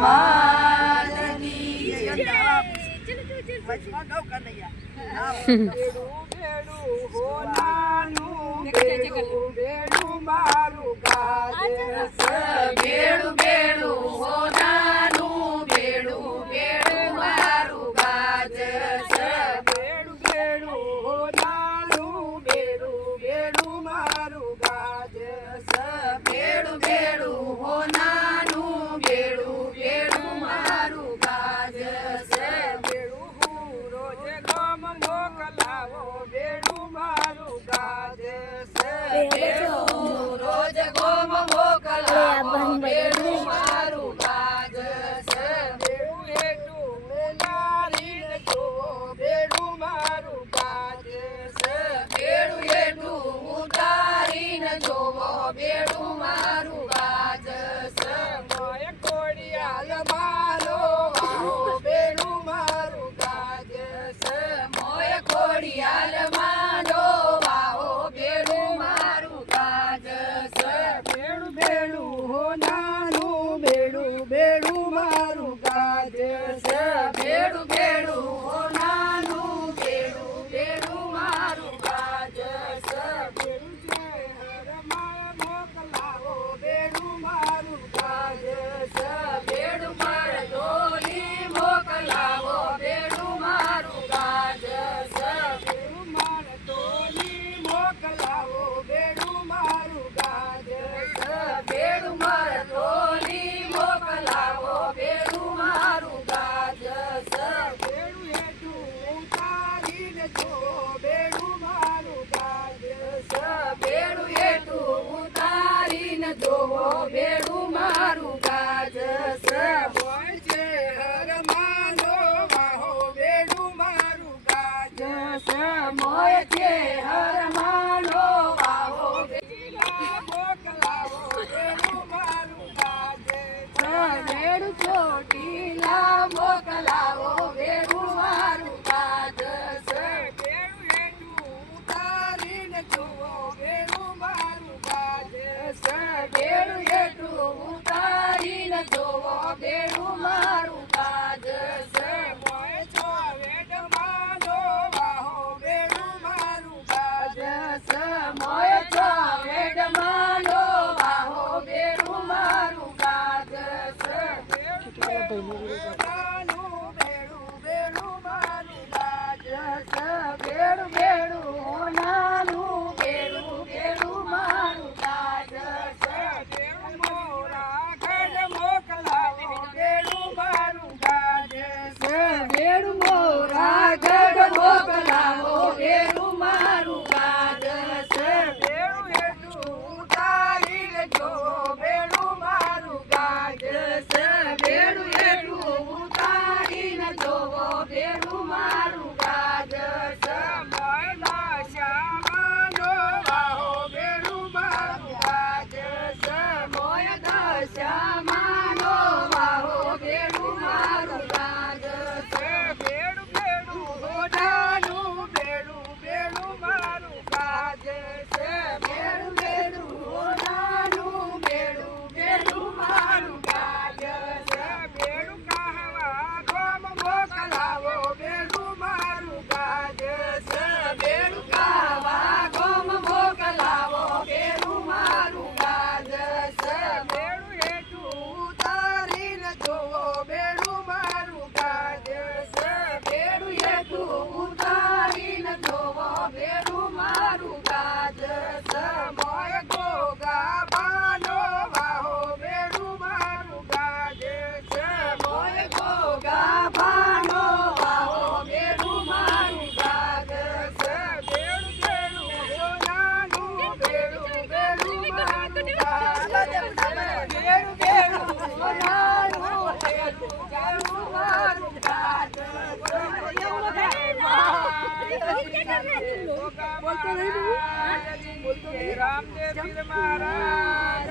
માત કી જય મજમાં ગૌ કનૈયા ભેડું ભેડું હોનાનું મારું ગાજે ભેડું ભેડું હોના લાવો બોલતો નહીં બહુ બોલતો નહીં. રામદેવ પીર મહારાજ.